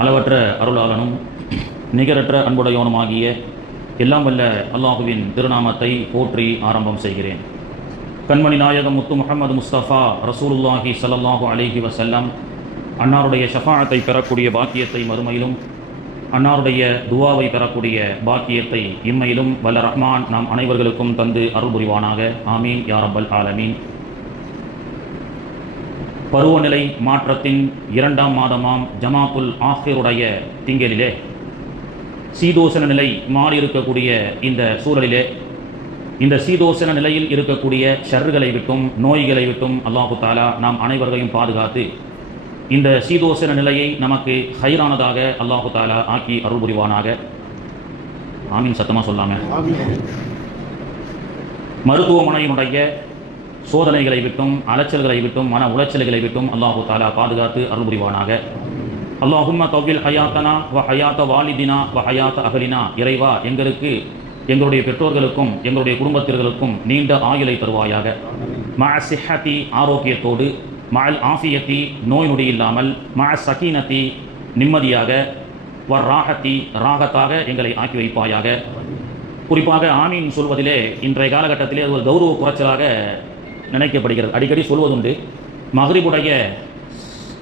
அளவற்ற அருளாளனும் நிகரற்ற அன்புடையவனுமாகிய எல்லாம் வல்ல அல்லாஹுவின் திருநாமத்தை போற்றி ஆரம்பம் செய்கிறேன். கண்மணி நாயகம் முத்து முகமது முஸ்தபா ரசூலுல்லாஹி சல்லாஹூ அலிஹி வசல்லம் அன்னாருடைய ஷஃபாத்தை பெறக்கூடிய பாக்கியத்தை மறுமையிலும் அன்னாருடைய துவாவை பெறக்கூடிய பாக்கியத்தை இம்மையிலும் வல்ல ரஹ்மான் நாம் அனைவர்களுக்கும் தந்து அருள் புரிவானாக ஆமீன். யா ஆலமீன். பருவநிலை மாற்றத்தின் இரண்டாம் மாதமாம் ஜமாத்துல் ஆஹிருடைய திங்களிலே. சீதோசன நிலை மாறி இருக்கக்கூடிய இந்த சூழலிலே இந்த சீதோசன நிலையில் இருக்கக்கூடிய ஷர்களை விட்டும் நோய்களை விட்டும் அல்லாஹு தாலா நாம் அனைவர்களையும் பாதுகாத்து இந்த சீதோசன நிலையை நமக்கு ஹைரானதாக அல்லாஹு தாலா ஆக்கி அருள் புரிவானாக. ஆமீன் சத்தமாக சொல்லாம. மருத்துவமனையினுடைய சோதனைகளை விட்டும் அலைச்சல்களை விட்டும் மன உளைச்சல்களை விட்டும் அல்லாஹு தாலா பாதுகாத்து அருள் புரிவானாக அல்லாஹும்ம தௌவில் ஹயாத்தனா வ ஹயாத்த வாலிதினா வ ஹயாத்த அகலினா. இறைவா எங்களுக்கு எங்களுடைய பெற்றோர்களுக்கும் எங்களுடைய குடும்பத்தினர்களுக்கும் நீண்ட ஆயுளை தருவாயாக. ம சிஹத்தி ஆரோக்கியத்தோடு மல் ஆஃபியத்தி நோய் நொடி இல்லாமல் ம சகீனத்தி நிம்மதியாக வ ராகத்தி ராகத்தாக எங்களை ஆக்கி வைப்பாயாக. குறிப்பாக ஆமீன் சொல்வதிலே இன்றைய காலகட்டத்திலே அது ஒரு கௌரவ குறைச்சலாக நினைக்கப்படுகிறது. அடிக்கடி சொல்வதுண்டு மஹரிபுடைய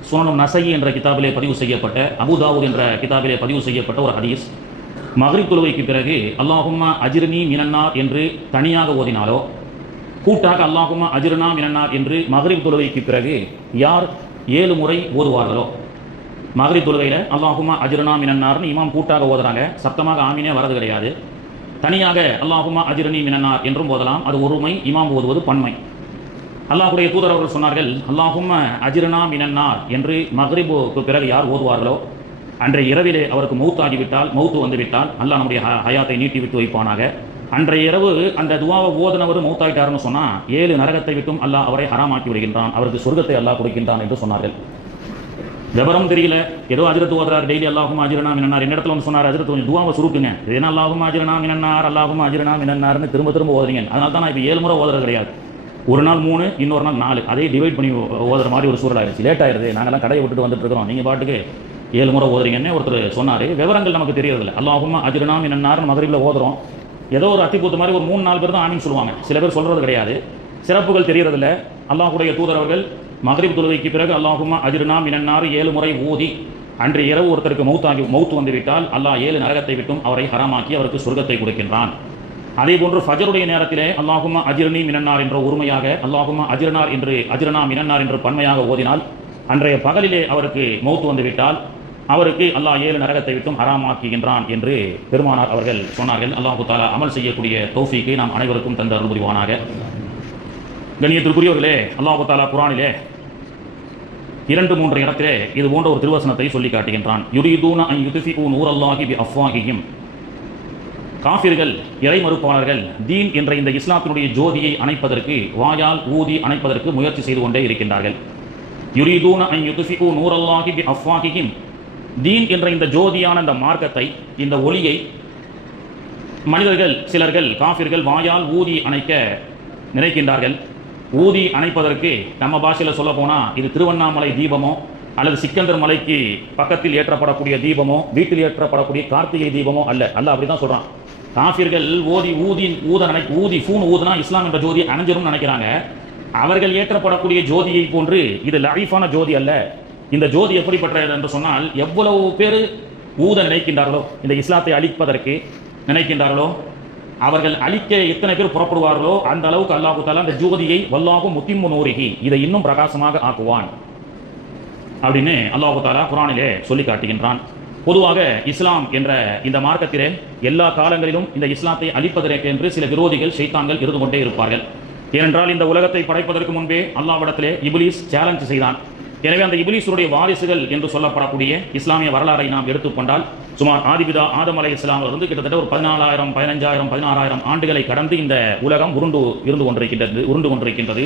சுனனம் நசகி என்ற கிதாபிலே பதிவு செய்யப்பட்ட அபுதாவூர் என்ற கிதாபிலே பதிவு செய்யப்பட்ட ஒரு ஹதீஸ். மஹ்ரிப் தொழுவைக்கு பிறகு அல்லாஹும்மா அஜிர்னி மினன்னார் என்று தனியாக ஓதினாலோ கூட்டாக அல்லாஹும்மா அஜிர்னா மினன்னார் என்று மஹ்ரிப் தொழுவைக்கு பிறகு யார் ஏழு முறை ஓதுவார்களோ மகரி தொழுகையில் அல்லாஹுமா அஜிர்னா மினன்னார்னு இமாம் கூட்டாக ஓதுறாங்க. சத்தமாக ஆமீனே வரது கிடையாது. தனியாக அல்லாஹுமா அஜிரணி மினன்னார் என்றும் ஓதலாம். அது ஒருமை இமாம் ஓதுவது பன்மை. அல்லாஹுடைய தூதர் அவர்கள் சொன்னார்கள் அல்லாஹும் அஜிரனா மினன்னார் என்று மஹ்ரிபுக்கு பிறகு யார் ஓதுவார்களோ அன்றைய இரவிலே அவருக்கு மௌத்தாகிவிட்டால் மௌத்து வந்துவிட்டால் அல்லாஹ் நம்முடைய ஹயாத்தை நீட்டி விட்டு வைப்பானாக. அன்றைய இரவு அந்த துவாவை ஓதுனவர் மௌத்தாயிட்டாருன்னு சொன்னா ஏழு நரகத்தை விட்டும் அல்லாஹ் அவரை ஹராமாக்கி விடுகின்றான் அவருக்கு சொர்க்கத்தை அல்லாஹ் கொடுக்கின்றான் என்று சொன்னார்கள். விவரம் தெரியல ஏதோ அஜிரத்து ஓதுறாரு டெய்லி அல்லாஹும் அஜிரனா மினன்னார் என்ன இடத்துல வந்து சொன்னார் அஜிரத்து கொஞ்சம் துவாவை சுருக்குங்க. இது என்ன அல்லாஹும் அஜிரனா மினன்னார் அல்லாஹும் அஜிரனா மினன்னார்னு திரும்ப திரும்ப ஓதுறீங்க. அதனால தான் நான் இப்போ ஏழு முறை ஓதுறது கிடையாது. ஒரு நாள் மூணு இன்னொரு நாள் நாலு. அதே டிவைட் பண்ணி ஓதுற மாதிரி ஒரு சூழல் ஆயிடுச்சு. லேட் ஆயிருது. நாங்கள்லாம் கடையை விட்டுட்டு வந்துட்டு இருக்கிறோம். நீங்கள் பாட்டுக்கு ஏழு முறை ஓதுறீங்கன்னு ஒருத்தர் சொன்னார். விவரங்கள் நமக்கு தெரியறதில்ல. அல்லாஹும் அஜிரனா மினன்னார்னு மதுரையில் ஓதுறோம். ஏதோ ஒரு அத்திபூத்த மாதிரி ஒரு மூணு நாலு பேர் தான் ஆமீன் சொல்லுவாங்க. சில பேர் சொல்கிறது கிடையாது. சிறப்புகள் தெரியறதில்ல. அல்லாஹுடைய தூதரவர்கள் மகரிப் தொழுகைக்கு பிறகு அல்லாஹுமா அஜிர்னா மினன்னார் ஏழு முறை ஓதி அன்று இரவு ஒருத்தருக்கு மௌத்தாகி மௌத்து வந்துவிட்டால் அல்லாஹ் ஏழு நரகத்தை விட்டும் அவரை ஹராமாக்கி அவருக்கு சொர்க்கத்தை கொடுக்கின்றான். அதே போன்று ஃபஜருடைய நேரத்திலே அல்லாஹுமா அஜிரணி மினன்னார் என்ற உரிமையாக அல்லாஹுமா அஜிரனார் என்று அஜிர்னா மினன்னார் என்று பன்மையாக ஓதினால் அன்றைய பகலிலே அவருக்கு மௌத்து வந்துவிட்டால் அவருக்கு அல்லாஹ் ஏழு நரகத்தை விட்டும் ஹராமாக்குகின்றான் என்று பெருமானார் அவர்கள் சொன்னார்கள். அல்லாஹு தாலா அமல் செய்யக்கூடிய தௌஃபிக்கு நாம் அனைவருக்கும் தந்த அருள் புரிவானாக கண்ணியத்திற்குரியவர்களே அல்லாஹு தாலா குரானிலே இரண்டு மூன்று இடத்திலே இது போன்ற ஒரு திருவசனத்தை சொல்லி காட்டுகின்றான் யுரீதூன அன் யுத்ஃபிஉ நூரல்லாஹி பி அஃப்வாகியும் காஃபிர்கள் இறை மறுப்பாளர்கள் தீன் என்ற இந்த இஸ்லாத்தினுடைய ஜோதியை அணைப்பதற்கு வாயால் ஊதி அணைப்பதற்கு முயற்சி செய்து கொண்டே இருக்கின்றார்கள். யுரீதூன அன் யுத்ஃபிஉ நூரல்லாஹி பி அஃப்வாஹிஹிம் தீன் என்ற இந்த ஜோதியான இந்த மார்க்கத்தை இந்த ஒளியை மனிதர்கள் சிலர்கள் காஃபிர்கள் வாயால் ஊதி அணைக்க நினைக்கின்றார்கள். ஊதி அணைப்பதற்கு நம்ம பாஷையில் சொல்ல போனால் இது திருவண்ணாமலை தீபமோ அல்லது சிக்கந்தர் மலைக்கு பக்கத்தில் ஏற்றப்படக்கூடிய தீபமோ வீட்டில் ஏற்றப்படக்கூடிய கார்த்திகை தீபமோ அல்ல. அல்ல அப்படி தான் சொல்றான். காஃபிர்கள் ஓதி ஊதி ஊத நினை ஊதி ஃபூன் ஊதுனா இஸ்லாம் என்ற ஜோதி அணைஞ்சிரும் நினைக்கிறாங்க. அவர்கள் ஏற்றப்படக்கூடிய ஜோதியை போன்று இது லைஃபான ஜோதி அல்ல. இந்த ஜோதி எப்படிப்பட்டது என்று சொன்னால் எவ்வளவு பேர் ஊத நினைக்கின்றார்களோ இந்த இஸ்லாத்தை அழிப்பதற்கு நினைக்கின்றார்களோ அவர்கள் அழிக்க எத்தனை பேர் புறப்படுவார்களோ அந்த அளவுக்கு அல்லாஹு தாலா அந்த ஜோதியை வல்லாகும் முத்திம்மு நூரிகி இதை இன்னும் பிரகாசமாக ஆக்குவான். அப்படின்னு அல்லாஹு தாலா குரானிலே சொல்லி காட்டுகின்றான். பொதுவாக இஸ்லாம் என்ற இந்த மார்க்கத்திலே எல்லா காலங்களிலும் இந்த இஸ்லாத்தை அழிப்பதற்கு என்று சில விரோதிகள் செய்தாங்கள் இருந்து கொண்டே இருப்பார்கள். ஏனென்றால் இந்த உலகத்தை படைப்பதற்கு முன்பே அல்லாவிடத்திலே இபிலிஸ் சேலஞ்ச் செய்தான். எனவே அந்த இபிலிஸுடைய வாரிசுகள் என்று சொல்லப்படக்கூடிய இஸ்லாமிய வரலாறை நாம் எடுத்துக்கொண்டால் சுமார் ஆதிபிதா ஆதம் அலை இஸ்லாமிலிருந்து கிட்டத்தட்ட ஒரு பதினாலாயிரம் பதினஞ்சாயிரம் பதினாறாயிரம் ஆண்டுகளை கடந்து இந்த உலகம் உருண்டு இருந்து கொண்டிருக்கின்றது உருண்டு கொண்டிருக்கின்றது.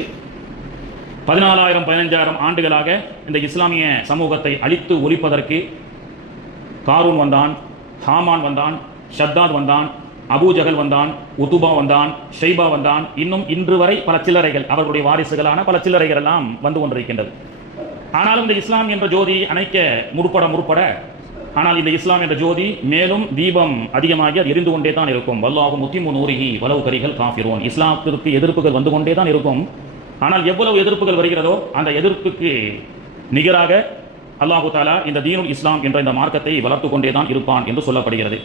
பதினாலாயிரம் பதினஞ்சாயிரம் ஆண்டுகளாக இந்த இஸ்லாமிய சமூகத்தை அழித்து ஒழிப்பதற்கு காரூன் வந்தான் ஹாமான் வந்தான் ஷத்தாத் வந்தான் அபூஜகல் வந்தான் உதுபா வந்தான் ஷைபா வந்தான். இன்னும் இன்று வரை பல சில்லறைகள் அவர்களுடைய வாரிசுகளான பல சில்லறைகள் எல்லாம் வந்து கொண்டிருக்கின்றது. ஆனாலும் இந்த இஸ்லாம் என்ற ஜோதி அணைக்க முற்பட முற்பட ஆனால் இந்த இஸ்லாம் என்ற ஜோதி மேலும் தீபம் அதிகமாகி அது எரிந்து கொண்டே தான் இருக்கும். வல்லாகும் முத்திமு நூரிஹி வலவு கரிகள் காஃபிரோன். இஸ்லாத்திற்கு எதிர்ப்புகள் வந்து கொண்டே தான் இருக்கும். ஆனால் எவ்வளவு எதிர்ப்புகள் வருகிறதோ அந்த எதிர்ப்புக்கு நிகராக அல்லாஹு தாலா இந்த தீனுல் இஸ்லாம் என்ற இந்த மார்க்கத்தை வளர்த்து கொண்டே தான் இருப்பான் என்று சொல்லப்படுகிறது.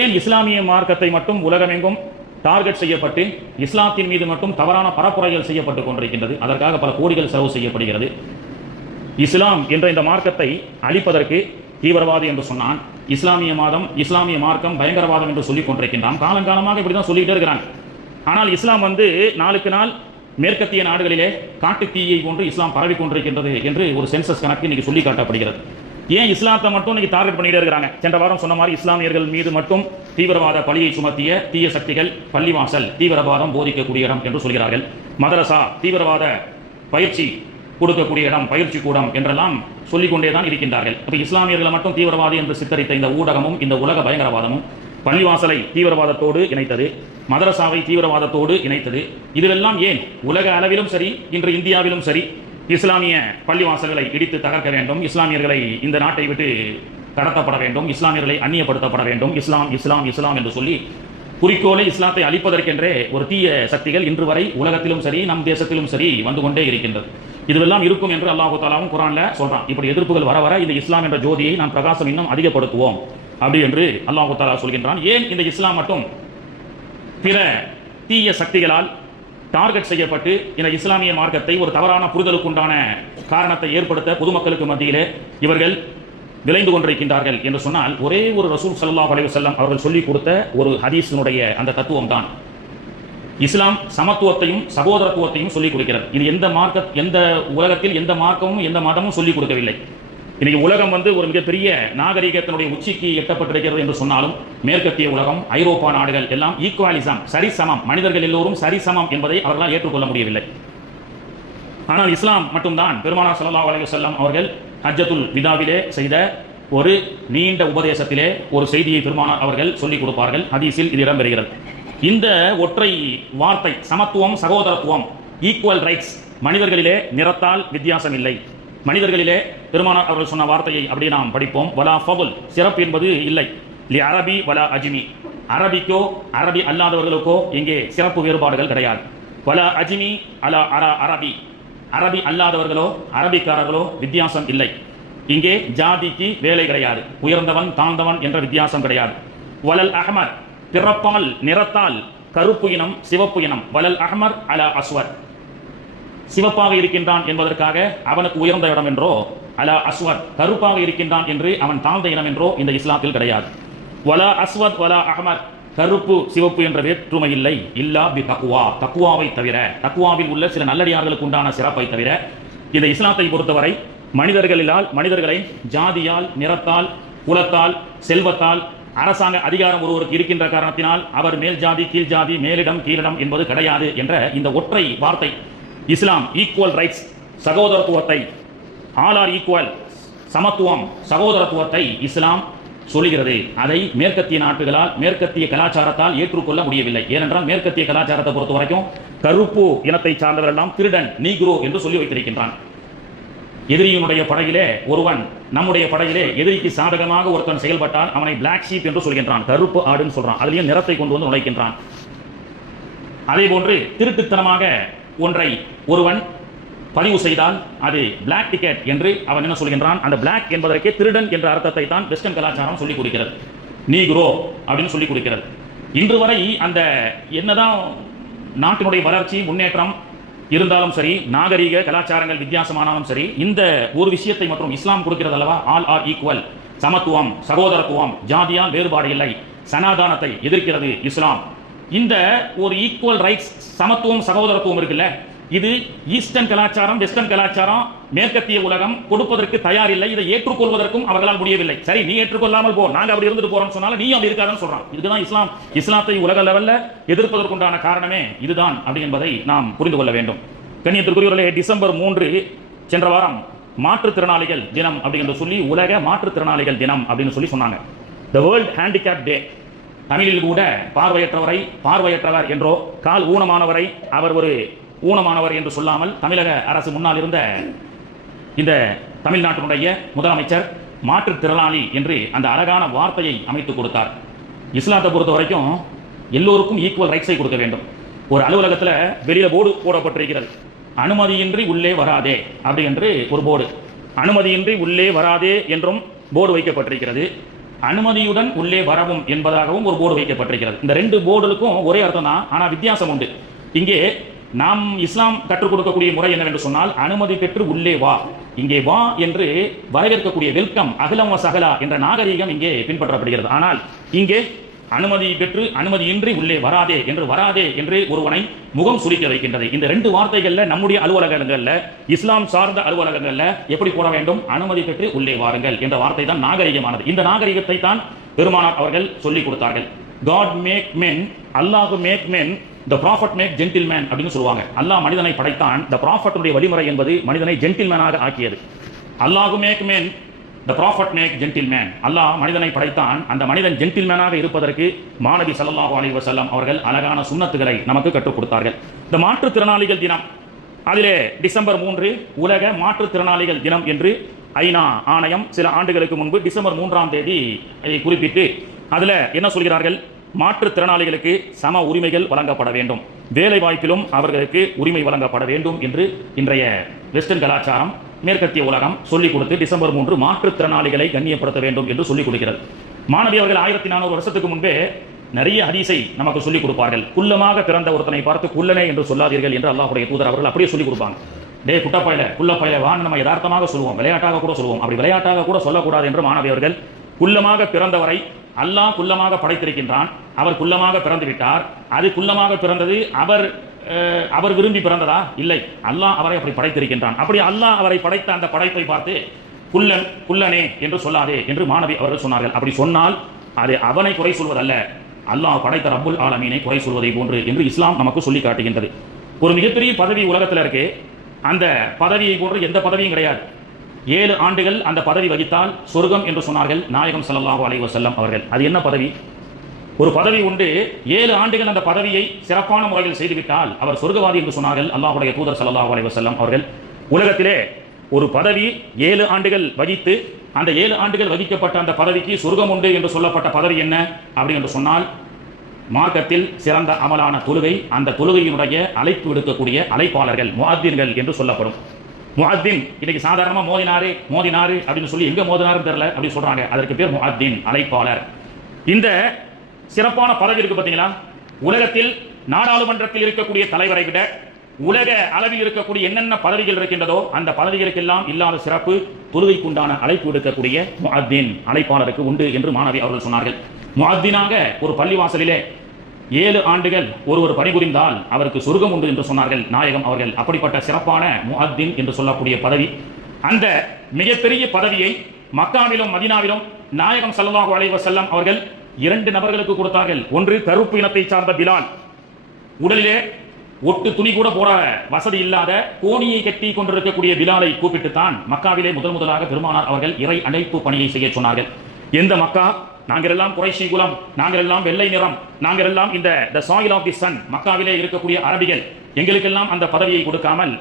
ஏன் இஸ்லாமிய மார்க்கத்தை மட்டும் உலகமெங்கும் டார்கெட் செய்யப்பட்டு இஸ்லாத்தின் மீது மட்டும் தவறான பரப்புரைகள் செய்யப்பட்டு கொண்டிருக்கின்றது? அதற்காக பல கோடிகள் செலவு செய்யப்படுகிறது. இஸ்லாம் என்ற இந்த மார்க்கத்தை அழிப்பதற்கு தீவிரவாதி என்று சொன்னான். இஸ்லாமிய மாதம் இஸ்லாமிய மார்க்கம் பயங்கரவாதம் என்று சொல்லிக் கொண்டிருக்கின்றான். காலங்காலமாக இப்படி தான் சொல்லிக்கிட்டே இருக்கிறாங்க ஆனால் இஸ்லாம் வந்து நாளுக்கு நாள் மேற்கத்திய நாடுகளிலே காட்டு தீயை போன்று இஸ்லாம் பரவி கொண்டிருக்கின்றது என்று ஒரு சென்சஸ் கணக்கு இன்னைக்கு சொல்லி காட்டப்படுகிறது. ஏன் இஸ்லாத்தை மட்டும் இன்னைக்கு டார்கெட் பண்ணிட்டே இருக்கிறாங்க? சென்ற வாரம் சொன்ன மாதிரி இஸ்லாமியர்கள் மீது மட்டும் தீவிரவாத பழியை சுமத்திய தீய சக்திகள் பள்ளிவாசல் தீவிரவாதம் போதிக்கக்கூடிய இடம் என்று சொல்கிறார்கள். மதரசா தீவிரவாத பயிற்சி கொடுக்கக்கூடிய இடம் பயிற்சி கூடம் என்றெல்லாம் சொல்லிக்கொண்டே தான் இருக்கின்றார்கள். அப்போ இஸ்லாமியர்களை மட்டும் தீவிரவாதி என்று சித்தரித்த இந்த ஊடகமும் இந்த உலக பயங்கரவாதமும் பள்ளிவாசலை தீவிரவாதத்தோடு இணைத்தது. மதரசாவை தீவிரவாதத்தோடு இணைத்தது. இதுவெல்லாம் ஏன்? உலக அளவிலும் சரி இன்று இந்தியாவிலும் சரி இஸ்லாமிய பள்ளிவாசல்களை இடித்து தகர்க்க வேண்டும். இஸ்லாமியர்களை இந்த நாட்டை விட்டு கடத்தப்பட வேண்டும். இஸ்லாமியர்களை அந்நியப்படுத்தப்பட வேண்டும். இஸ்லாம் இஸ்லாம் இஸ்லாம் என்று சொல்லி குறிக்கோளை இஸ்லாத்தை அழிப்பதற்கென்றே ஒரு தீய சக்திகள் இன்று வரை உலகத்திலும் சரி நம் தேசத்திலும் சரி வந்து கொண்டே இருக்கின்றது. இதுவெல்லாம் இருக்கும் என்று அல்லாஹு தாலாவும் குரான்ல சொல்றான். இப்படி எதிர்ப்புகள் வர வர இந்த இஸ்லாம் என்ற ஜோதியை நாம் பிரகாசம் இன்னும் அதிகப்படுத்துவோம். அப்படி என்று அல்லாஹு தாலா சொல்கின்றான். ஏன் இந்த இஸ்லாம் மட்டும் பிற தீய சக்திகளால் டார்கெட் செய்யப்பட்டு இந்த இஸ்லாமிய மார்க்கத்தை ஒரு தவறான புரிதலுக்குண்டான காரணத்தை ஏற்படுத்த பொதுமக்களுக்கு மத்தியிலே இவர்கள் விளைந்து கொண்டிருக்கின்றார்கள் என்று சொன்னால் ஒரே ஒரு ரசூல் சல்லா அலைஹி செல்லம் அவர்கள் சொல்லிக் கொடுத்த ஒரு ஹதீஸினுடைய அந்த தத்துவம் தான் இஸ்லாம் சமத்துவத்தையும் சகோதரத்துவத்தையும் சொல்லிக் கொடுக்கிறது. இது எந்த மார்க்க எந்த உலகத்தில் எந்த மார்க்கமும் எந்த மதமும் சொல்லிக் கொடுக்கவில்லை. இன்னைக்கு உலகம் வந்து ஒரு மிகப்பெரிய நாகரிகத்தினுடைய உச்சிக்கு எட்டப்பட்டிருக்கிறது என்று சொன்னாலும் மேற்கத்திய உலகம் ஐரோப்பா நாடுகள் எல்லாம் ஈக்குவாலிசம் சரிசமம் மனிதர்கள் எல்லோரும் சரிசமம் என்பதை அவர்களால் ஏற்றுக்கொள்ள முடியவில்லை. ஆனால் இஸ்லாம் மட்டும்தான் பெருமானா ஸல்லல்லாஹு அலைஹி வஸல்லம் அவர்கள் ஹஜ்ஜத்துல் விதாவிலே செய்த ஒரு நீண்ட உபதேசத்திலே ஒரு செய்தியை பெருமானார் அவர்கள் சொல்லிக் கொடுப்பார்கள். ஹதீஸில் இது இடம்பெறுகிறது. இந்த ஒற்றை வார்த்தை சமத்துவம் சகோதரத்துவம் ஈக்குவல் ரைட்ஸ் மனிதர்களிலே நிறத்தால் வித்தியாசம் இல்லை மனிதர்களிலே பெருமானார் அவர்கள் சொன்ன வார்த்தையை அப்படி நாம் படிப்போம். வலா ஃபவுல் சிறப்பு என்பது இல்லை. லி அரபி வலா அஜிமி அரபிக்கோ அரபி அல்லாதவர்களுக்கோ இங்கே சிறப்பு வேறுபாடுகள் கிடையாது. வலா அஜிமி அலா அரா அரபி அரபி அல்லாதவர்களோ அரபிக்காரர்களோ வித்தியாசம் இல்லை. இங்கே ஜாதிக்கு வேலை கிடையாது. உயர்ந்தவன் தாழ்ந்தவன் என்ற வித்தியாசம் கிடையாது. வலல் அகமர் பிறப்பால் நிறத்தால் கருப்பு இனம் சிவப்பு இனம். வலல் அஹமர் அலா அஸ்வர் சிவப்பாக இருக்கின்றான் என்பதற்காக அவனுக்கு உயர்ந்த இடம் என்றோ அலா அஸ்வத் கருப்பாக இருக்கின்றான் என்று அவன் தாழ்ந்த இனம் என்றோ இந்த இஸ்லாத்தில் கிடையாது. வலா அஸ்வத் வலா அஹ்மர் கருப்பு சிவப்பு என்ற வேற்றுமை இல்லை. இல்லா பி தக்குவா தக்குவாவை தவிர தக்குவாவில் உள்ள சில நல்லடியார்களுக்கு உண்டான சிறப்பை தவிர இந்த இஸ்லாத்தை பொறுத்தவரை மனிதர்களிலால் மனிதர்களை ஜாதியால் நிறத்தால் குலத்தால் செல்வத்தால் அரசாங்க அதிகாரம் ஒருவருக்கு இருக்கின்ற காரணத்தினால் அவர் மேல் ஜாதி கீழ் ஜாதி மேலிடம் கீழிடம் என்பது கிடையாது என்ற இந்த ஒற்றை வார்த்தை இஸ்லாம் ஈக்குவல் ரைட்ஸ் சகோதரத்துவத்தை ஆல் ஆர் ஈக்குவல் சமத்துவம் சகோதரத்துவத்தை இஸ்லாம் சொல்கிறது அதை மேற்கத்திய நாட்டுகளால் மேற்கத்திய கலாச்சாரத்தால் ஏற்றுக்கொள்ள முடியவில்லை. ஏனென்றால் மேற்கத்திய கலாச்சாரத்தை பொறுத்த வரைக்கும் கருப்பு இனத்தை சார்ந்தவரெல்லாம் திருடன் நீக்ரோ என்று சொல்லி வைத்திருக்கின்றான். எதிரியினுடைய படையிலே ஒருவன் நம்முடைய படையிலே எதிரிக்கு சாதகமாக ஒருத்தன் செயல்பட்டால் அவனை பிளாக் ஷீப் என்று சொல்கின்றான். கருப்பு ஆடுன்னு சொல்றான். அதுலேயும் நிறத்தை கொண்டு வந்து நுழைக்கின்றான். அதே போன்று திருட்டுத்தனமாக ஒன்றை ஒருவன் பதிவு செய்தால் அது பிளாக் டிக்கெட் என்று அவன் என்ன சொல்கின்றான்? அந்த பிளாக் என்பதற்கே திருடன் என்ற அர்த்தத்தை தான் வெஸ்டர்ன் கலாச்சாரம் சொல்லிக் கொடுக்கிறது. நீக்ரோ அப்படின்னு சொல்லிக் கொடுக்கிறது. இன்று வரை அந்த என்னதான் நாட்டினுடைய வளர்ச்சி முன்னேற்றம் இருந்தாலும் சரி நாகரீக கலாச்சாரங்கள் வித்தியாசமானாலும் சரி இந்த ஒரு விஷயத்தை மற்றும் இஸ்லாம் கொடுக்கிறது அல்லவா? ஆல் ஆர் ஈக்குவல் சமத்துவம் சகோதரத்துவம் ஜாதியால் வேறுபாடு இல்லை. சனாதானத்தை எதிர்க்கிறது இஸ்லாம். இந்த ஒரு ஈக்குவல் ரைட்ஸ் சமத்துவம் சகோதரத்துவம் இருக்குல்ல இது ஈஸ்டர்ன் கலாச்சாரம் வெஸ்டர்ன் கலாச்சாரம் மேற்கத்திய உலகம் கொடுப்பதற்கு தயார் இல்லை இதை ஏற்றுக்கொள்வதற்கும் அவர்களால் முடியவில்லை. சரி நீ ஏற்றுக்கொள்ளாமல் போ. நாங்க அப்படி இருந்துட்டு போறோம் சொன்னாலும் நீ அப்படி இருக்காதுன்னு சொல்றான். இதுதான் இஸ்லாம். இஸ்லாத்தை உலக லெவல்ல எதிர்ப்பதற்குண்டான காரணமே இதுதான் அப்படி என்பதை நாம் புரிந்து கொள்ள வேண்டும். கண்ணியத்திற்குரியவர்களே டிசம்பர் மூன்று சென்ற வாரம் மாற்றுத்திறனாளிகள் தினம் அப்படி என்று சொல்லி உலக மாற்றுத்திறனாளிகள் தினம் அப்படின்னு சொல்லி சொன்னாங்க. த வேர்ல்ட் ஹேண்டிகேப் டே தமிழில் கூட பார்வையற்றவரை பார்வையற்றவர் என்றோ கால் ஊனமானவரை அவர் ஒரு ஊனமானவர் என்று சொல்லாமல் தமிழக அரசு முன்னால் இருந்த இந்த தமிழ்நாட்டினுடைய முதலமைச்சர் மாற்றுத்திறனாளி என்று அந்த அழகான வார்த்தையை அமைத்து கொடுத்தார். இஸ்லாத்தை பொறுத்த வரைக்கும் எல்லோருக்கும் ஈக்குவல் ரைட்ஸை கொடுக்க வேண்டும். ஒரு அலுவலகத்தில் வெளியில் போர்டு போடப்பட்டிருக்கிறது. அனுமதியின்றி உள்ளே வராதே அப்படி என்று ஒரு போர்டு அனுமதியின்றி உள்ளே வராதே என்றும் போர்டு வைக்கப்பட்டிருக்கிறது. அனுமதியுடன் உள்ளே வரவும் என்பதாகவும் ஒரு போர்டு வைக்கப்பட்டிருக்கிறது. இந்த ரெண்டு போர்டுகளுக்கும் ஒரே அர்த்தம் தான் ஆனால் வித்தியாசம் உண்டு. இங்கே நாம் இஸ்லாம் கற்றுக் கொடுக்கக்கூடிய முறை என்னவென்று சொன்னால் அனுமதி பெற்று உள்ளே வா. இங்கே வா என்று வரவேற்கக்கூடிய வெல்கம் அகலம் சகலா என்ற நாகரீகம் இங்கே பின்பற்றப்படுகிறது. ஆனால் இங்கே அனுமதி பெற்று அனுமதியின்றி உள்ளே வராதே என்று வராதே என்று ஒருவனை முகம் சுருக்க வைக்கின்றது. இந்த ரெண்டு வார்த்தைகள்ல நம்முடைய அலுவலகங்கள்ல இஸ்லாம் சார்ந்த அலுவலகங்கள்ல எப்படி போட வேண்டும்? அனுமதி பெற்று உள்ளே வாருங்கள் என்ற வார்த்தை தான் நாகரிகமானது. இந்த நாகரிகத்தை தான் பெருமானார் அவர்கள் சொல்லிக் கொடுத்தார்கள். காட் மேக் மென் அல்லாஹு make men the prophet make gentleman அப்படின்னு சொல்லுவாங்க. அல்லாஹ் மனிதனை படைத்தான். த ப்ராஃபட்டுடைய வழிமுறை என்பது மனிதனை ஜென்டில்மேனாக ஆக்கியது. அல்லாஹு make men the prophet make gentleman அல்லாஹ் மனிதனை படைத்தான். அந்த மனிதன் ஜென்டில்மேனாக இருப்பதற்கு மாணவி சல்லாஹு அலி வஸல்லம் அவர்கள் அழகான சுண்ணத்துகளை நமக்கு கற்றுக் கொடுத்தார்கள். இந்த மாற்றுத்திறனாளிகள் தினம். அதிலே டிசம்பர் மூன்று உலக மாற்றுத்திறனாளிகள் தினம் என்று ஐநா ஆணையம் சில ஆண்டுகளுக்கு முன்பு டிசம்பர் மூன்றாம் தேதி அதை குறிப்பிட்டு அதில் என்ன சொல்கிறார்கள்? மாற்றுத்திறனாளிகளுக்கு சம உரிமைகள் வழங்கப்பட வேண்டும். வேலை வாய்ப்பிலும் அவர்களுக்கு உரிமை வழங்கப்பட வேண்டும் என்று இன்றைய வெஸ்டர்ன் கலாச்சாரம் மேற்கத்திய உலகம் சொல்லிக் கொடுத்து டிசம்பர் மூன்று மாற்றுத்திறனாளிகளை கண்ணியப்படுத்த வேண்டும் என்று சொல்லிக் கொடுக்கிறது. மாணவி அவர்கள் ஆயிரத்தி நானூறு வருஷத்துக்கு முன்பே நிறைய ஹதீஸை நமக்கு சொல்லிக் கொடுப்பார்கள். குள்ளமாக பிறந்த ஒருத்தனை பார்த்து குள்ளனே என்று சொல்லாதீர்கள் என்று அல்லாஹுடைய தூதர் அவர்கள் அப்படியே சொல்லிக் கொடுப்பாங்க. டே குட்டப்பையில குள்ளப்பையில வான்னு நம்ம யதார்த்தமாக சொல்லுவோம். விளையாட்டாக கூட சொல்லுவோம். அப்படி விளையாட்டாக கூட சொல்லக்கூடாது என்று மாணவியர்கள் குள்ளமாக பிறந்தவரை அல்லாஹ் குள்ளமாக படைத்திருக்கின்றான். அவர் குள்ளமாக பிறந்து விட்டார் அது குள்ளமாக பிறந்தது அவர் அவர் விரும்பி பிறந்ததா? இல்லை. அல்லாஹ் அவரை அப்படி படைத்திருக்கின்றான். அப்படி அல்லாஹ் அவரை படைத்த அந்த படைப்பை பார்த்து குள்ளன் குள்ளனே என்று சொல்லாதே என்று மாணவி அவர்கள் சொன்னார்கள். அப்படி சொன்னால் அது அவனை குறை சொல்வதல்ல. அல்லாஹ் படைத்த ரப்புல் ஆலமீனை குறை சொல்வதை போன்று என்று இஸ்லாம் நமக்கு சொல்லி காட்டுகின்றது. ஒரு மிகப்பெரிய பதவி உலகத்தில் இருக்கு. அந்த பதவியை போன்று எந்த பதவியும் கிடையாது. ஏழு ஆண்டுகள் அந்த பதவி வகித்தால் சொர்க்கம் என்று சொன்னார்கள் நாயகம் ஸல்லல்லாஹு அலைஹி வஸல்லம் அவர்கள். அது என்ன பதவி? ஒரு பதவி உண்டு. ஏழு ஆண்டுகள் அந்த பதவியை சிறப்பான முறையில் செய்துவிட்டால் அவர் சொர்க்கவாதி என்று சொன்னார்கள் அல்லாஹுடைய தூதர் சல்லாஹூ அலைஹி வஸல்லம் அவர்கள். உலகத்திலே ஒரு பதவி ஏழு ஆண்டுகள் வகித்து அந்த ஏழு ஆண்டுகள் வகிக்கப்பட்ட அந்த பதவிக்கு சொர்க்கம் உண்டு என்று சொல்லப்பட்ட பதவி என்ன? அப்படி என்று சொன்னால் மார்க்கத்தில் சிறந்த அமலான தொழுகை அந்த தொழுகையினுடைய அழைப்பு விடுக்கக்கூடிய அழைப்பாளர்கள் முஅத்தின்கள் என்று சொல்லப்படும். முஹத்தின் இன்னைக்கு சாதாரணமா மோதினாரு மோதினாரு அப்படின்னு சொல்லி எங்க மோதினாருன்னு தெரியல அப்படின்னு சொல்றாங்க. அதற்கு பேர் முஹத்தின் அழைப்பாளர். இந்த சிறப்பான பதவி இருக்கு பார்த்தீங்களா உலகத்தில் நாடாளுமன்றத்தில் இருக்கக்கூடிய தலைவரை விட உலக அளவில் இருக்கக்கூடிய என்னென்ன பதவிகள் இருக்கின்றதோ அந்த பதவிகளுக்கெல்லாம் இல்லாத சிறப்பு தொழுகைக்குண்டான அழைப்பு எடுக்கக்கூடிய முஹத்தின் அழைப்பாளருக்கு உண்டு என்று மாணவி அவர்கள் சொன்னார்கள். முஹத்தினாக ஒரு பள்ளிவாசலிலே ஏழு ஆண்டுகள் ஒருவர் பணிபுரிந்தால் அவருக்கு சொர்க்கம் உண்டு என்று சொன்னார்கள். நாயகம் அவர்கள். அப்படிப்பட்ட சிறப்பான முஹத்தின் என்று சொல்லக்கூடிய பதவி. அந்த மிகப்பெரிய பதவியை மக்காவிலும் மதினாவிலும் நாயகம் செல்லமாக அலைஹி செல்லம் அவர்கள் இரண்டு நபர்களுக்கு கொடுத்தார்கள். ஒன்று கருப்பு இனத்தை சார்ந்த பிலால். உடலிலே ஒட்டு துணி கூட போட வசதி இல்லாத கோணியை கட்டி கொண்டிருக்கக்கூடிய பிலாலை கூப்பிட்டுத்தான் மக்காவிலே முதல் முதலாக பெருமானார் அவர்கள் இறை அணைப்பு பணியை செய்ய சொன்னார்கள். எந்த மக்கா? நாங்கள் எல்லாம் குறைஷி குலம் நாங்கள் எல்லாம் வெள்ளை நிறம் நாங்கள் எல்லாம் இந்த the soil of the sun மக்காவிலே இருக்கக்கூடிய அரபிகள் எங்களுக்கெல்லாம் அந்த பதவியை கொடுக்காமல்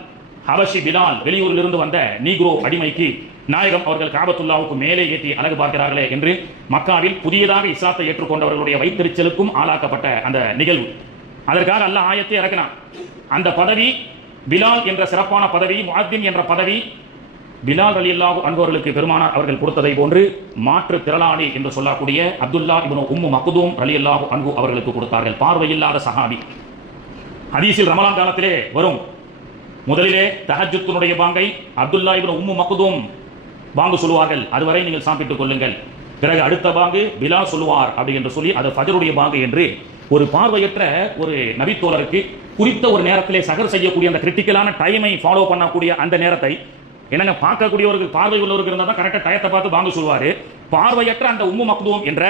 ஹபஷி பிலால் வெளியூரில் இருந்து வந்த நீக்ரோ அடிமைக்கு நாயகம் அவர்கள் காபத்துல்லாவுக்கு மேலே ஏற்றி அழகு பார்க்கிறார்களே என்று மக்காவில் புதியதாக இஸ்லாத்தை ஏற்றுக்கொண்டவர்களுடைய வைத்தறிச்சலுக்கும் ஆளாக்கப்பட்ட அந்த நிகழ்வு. அதற்காக அல்ல ஆயத்தை இறக்கினான். அந்த பதவி பிலால் என்ற சிறப்பான பதவி முஅத்தின் என்ற பதவி பிலால் அலி அல்லாஹு அன்பவர்களுக்கு பெருமானார் அவர்கள் கொடுத்ததை போன்று மாற்று திரளானி என்று சொல்லக்கூடிய அப்துல்லா இவனு உம்மு மக்குதூம் அலி அல்லாஹு அன்பு அவர்களுக்கு கொடுத்தார்கள். பார்வையில்லாத சஹாபி. ஹதீஸில் ரமலான் காலத்திலே வரும். முதலிலே தஹஜுத்தினுடைய பாங்கை அப்துல்லா இவன் உம்மு மக்குதூம் பாங்கு சொல்லுவார்கள். அதுவரை நீங்கள் சாப்பிட்டுக் கொள்ளுங்கள். பிறகு அடுத்த பாங்கு பிலா சொல்லுவார் அப்படி என்று சொல்லி அது ஃபஜருடைய பாங்கு என்று ஒரு பார்வையற்ற ஒரு நபித்தோழருக்கு குறித்த ஒரு நேரத்திலே சகர் செய்யக்கூடிய அந்த கிரிட்டிக்கலான டைமை ஃபாலோ பண்ணக்கூடிய அந்த நேரத்தை என்னங்க பார்க்கக்கூடியவருக்கு பார்வை உள்ளவருக்கு இருந்தால் தான் கரெக்டாக டயத்தை பார்த்து வாங்க சொல்வார் பார்வையற்ற அந்த உம்மு மக்தூம் என்ற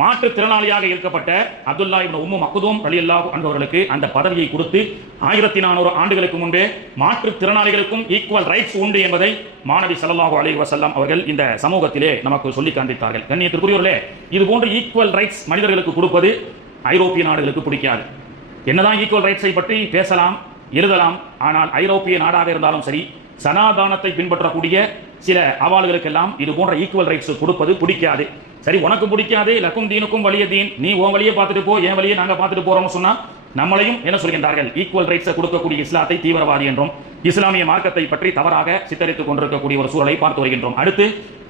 மாற்றுத் திறனாளியாக இருக்கப்பட்ட அப்துல்லா இவன் உம்மு மக்குதோம் ரலியல்லாஹு என்பவர்களுக்கு அந்த பதவியை கொடுத்து ஆயிரத்தி நானூறு ஆண்டுகளுக்கு முன்பே மாற்றுத் திறனாளிகளுக்கும் ஈக்குவல் ரைட்ஸ் உண்டு என்பதை மாணவி ஸல்லல்லாஹு அலி வசல்லாம் அவர்கள் இந்த சமூகத்திலே நமக்கு சொல்லி காண்பித்தார்கள். கண்ணியத்திற்குரியவர்களே இது போன்ற ஈக்குவல் ரைட்ஸ் மனிதர்களுக்கு கொடுப்பது ஐரோப்பிய நாடுகளுக்கு பிடிக்காது. என்னதான் ஈக்குவல் ரைட்ஸை பற்றி பேசலாம் எழுதலாம் ஆனால் ஐரோப்பிய நாடாக இருந்தாலும் சரி சனாதானத்தை பின்பற்றக்கூடிய சில அவாள்களுக்கெல்லாம் இது போன்ற ஈக்குவல் ரைட்ஸ் கொடுப்பது பிடிக்காது. சரி உனக்கு பிடிக்காது லக்கும் தீனுக்கும் வலிய தீன். நீ உன் வழியை பார்த்துட்டு போ என் வழியை நாங்கள் பார்த்துட்டு போறோம்னு சொன்னா நம்மளையும் என்ன சொல்கின்றார்கள்? ஈக்குவல் ரைட்ஸை கொடுக்கக்கூடிய இஸ்லாத்தை தீவிரவாதி என்றும் இஸ்லாமிய மார்க்கத்தை பற்றி தவறாக சித்தரித்துக் கொண்டிருக்கக்கூடிய ஒரு சூழலை பார்த்து வருகின்றோம். அடுத்து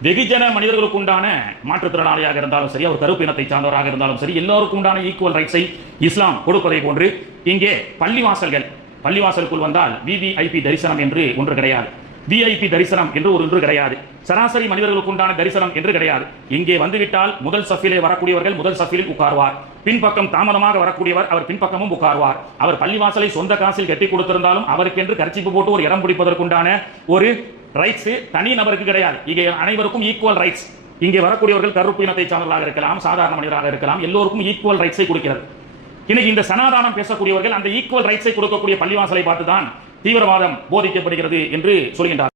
வெகுஜன மனிதர்களுக்கு உண்டான மாற்றுத்திறனாளியாக இருந்தாலும் சரி அவர் கருப்பு இனத்தை சார்ந்தவராக இருந்தாலும் சரி எல்லோருக்கும் உண்டான ஈக்குவல் ரைட்ஸை இஸ்லாம் கொடுப்பதை போன்று இங்கே பள்ளிவாசல்கள் பள்ளிவாசலுக்குள் வந்தால் விவிஐபி தரிசனம் என்று ஒன்று கிடையாது. விஐபி தரிசனம் என்று ஒரு ஒன்று கிடையாது. சராசரி மனிதர்களுக்கு உண்டான தரிசனம் என்று கிடையாது. இங்கே வந்துவிட்டால் முதல் சஃபிலே வரக்கூடியவர்கள் முதல் சஃபிலில் உட்கார்வார். பின்பக்கம் தாமதமாக வரக்கூடியவர் அவர் பின்பக்கமும் உட்கார்வார். அவர் பள்ளிவாசலை சொந்த காசில் கட்டி கொடுத்திருந்தாலும் அவருக்கென்று கர்ச்சிப்பு போட்டு ஒரு இடம் பிடிப்பதற்குண்டான ஒரு ரைட்ஸ் தனி நபருக்கு கிடையாது. இங்கே அனைவருக்கும் ஈக்குவல் ரைட்ஸ் இங்கே வரக்கூடியவர்கள் கருப்பு இனத்தை சார்ந்தவர்களாக இருக்கலாம் சாதாரண மனிதராக இருக்கலாம். எல்லோருக்கும் ஈக்குவல் ரைட்ஸை கொடுக்கிறது. இன்னைக்கு இந்த சனாதானம் பேசக்கூடியவர்கள் அந்த ஈக்குவல் ரைட்ஸை கொடுக்கக்கூடிய பள்ளிவாசலை பார்த்து தான் தீவிரவாதம் போதிக்கப்படுகிறது என்று சொல்கின்றார்